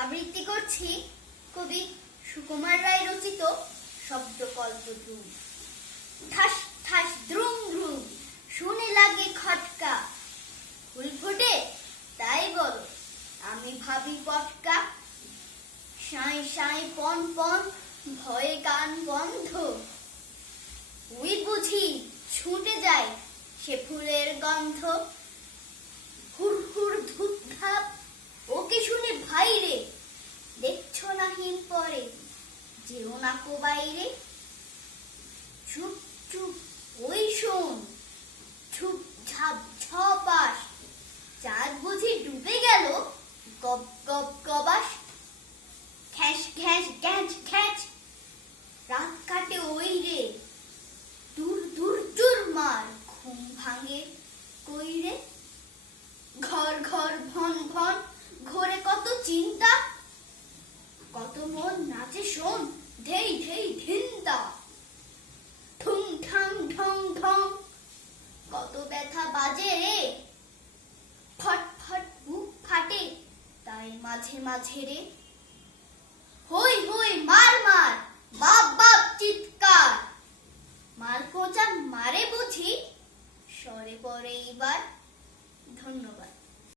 আবৃত্তি করছি কবি সুকুমার রায় রচিত শব্দকল্প দ্রুম। ঠাস ঠাস, দ্রুম দ্রুম, শুনে লাগে খটকা। ফুল ফোটে তাই বল আমি ভাবি পটকা। সাঁই সাঁই, পন পন, ভয়ে কান বন্ধ। উই বুঝি ছুটে যায় সে ফুলের গন্ধ। যেও না কো বাইরে? চুপ চুপ, ওই শোন। ছুপ ঝাপ ছপাস চাঁদ বুঝি ডুবে গেল? গপ গপ গবাস খ্যাস খ্যাস গ্যাঁচ খ্যাচ রাত কাটে ওই রে। দূর দূর, জোর মার। ঘুম ভাঙে কই রে? ঘর ঘর, ভন শোন ধেই ধেই ধিন্দা ঠুং ঠাং ঠং ঠং কত ব্যথা বাজে রে। ফট ফট, বুক ফাটে। তাই মাঝে মাঝে রে। হই হই, মার মার। বাপ বাপ, চিৎকার। মার কোচা মারে বুঝি। সরে পরে এইবার। ধন্যবাদ।